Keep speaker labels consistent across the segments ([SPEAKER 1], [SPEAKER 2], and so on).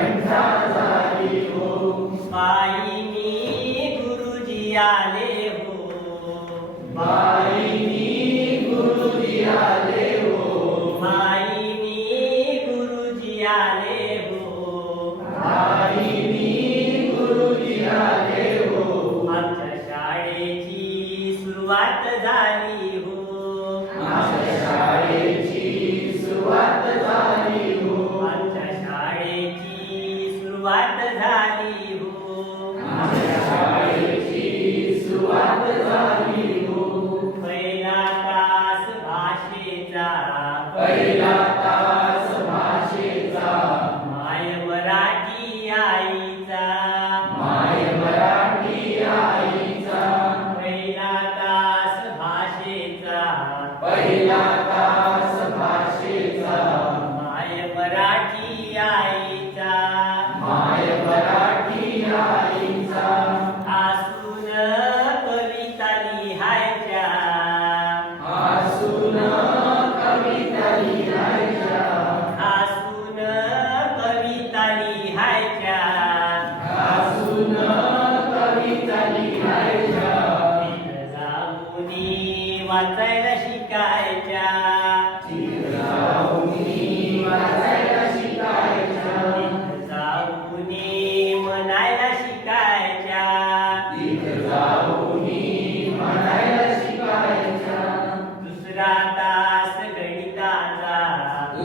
[SPEAKER 1] and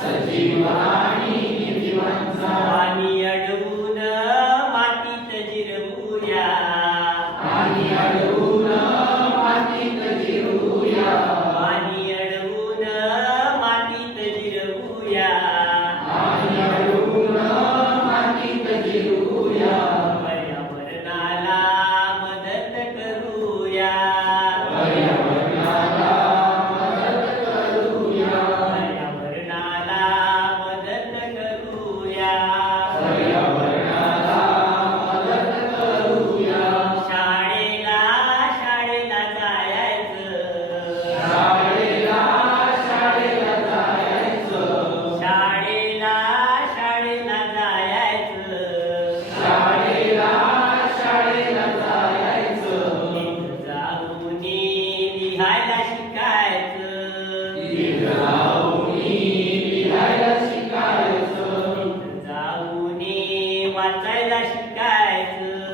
[SPEAKER 1] Santimará. वाचायला शिकायचं.